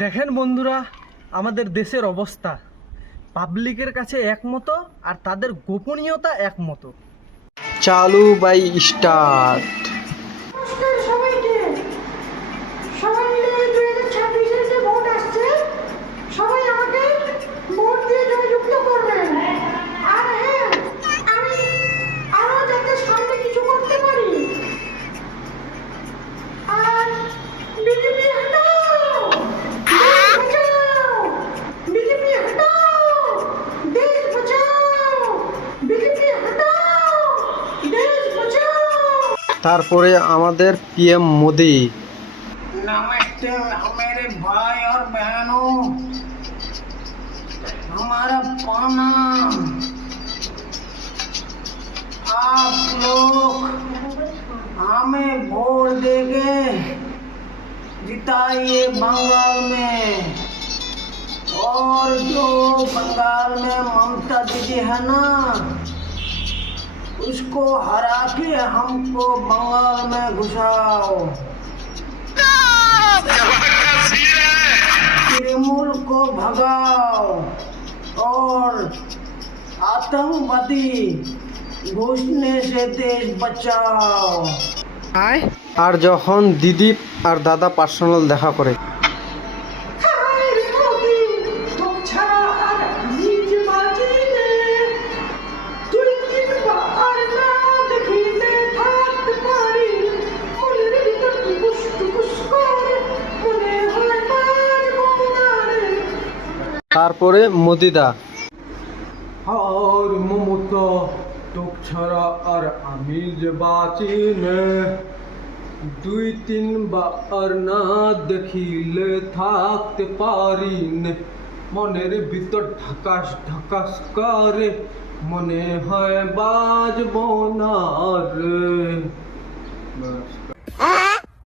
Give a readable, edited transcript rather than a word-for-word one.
দেখেন বন্ধুরা, আমাদের দেশের অবস্থা পাবলিকের কাছে একমতো আর তাদের গোপনীয়তা একমতো। চালু বাই স্টার্ট। নমস্কার সবাইকে। সবাই মিলে 2026-এর যে ভোট আসছে, সবাই আমাকে ভোট দিয়ে জয়যুক্ত করবেন। আর হ্যাঁ, আমি আরো যাতে সামনে কিছু করতে পারি। আর বিজেপি হটাও, দেশ বাঁচাও, বিজেপি হটাও, দেশ বাঁচাও, বিজেপি হটাও, দেশ বাঁচাও। তারপরে আমাদের পিএম মোদি। नमस्ते मेरे भाई और बहनों, हमारा प्रणाम। आप लोग हमें वोट देंगे, जिताइए बंगाल में। और जो बंगाल में ममता दीदी है ना, उसको हरा के हमको बंगाल में घुसाओ। तृणमूल को भगाओ और आतंकवादी घुसने से देश बचाओ। আর যখন দিদি আর দাদা পার্সোনাল দেখা করে, হায় রে মোদি, তোর ছাড়া আর আমি যে বাঁচি নে। তুই তিনবার না দেখিলে থাকতে পারি, মনের ভিতর টুকুস টুকুস করে মনে হয় বাজবো না রে। তারপরে মোদিদা। আর মমতা, তোক ছাড়া আর আমি যে বাঁচি নে। 2-3 বার না দেখিলে থাকতে পারি নে। মনের ভিতর ঢাকাস ঢাকাস করে মনে হয় বাজবো না রে।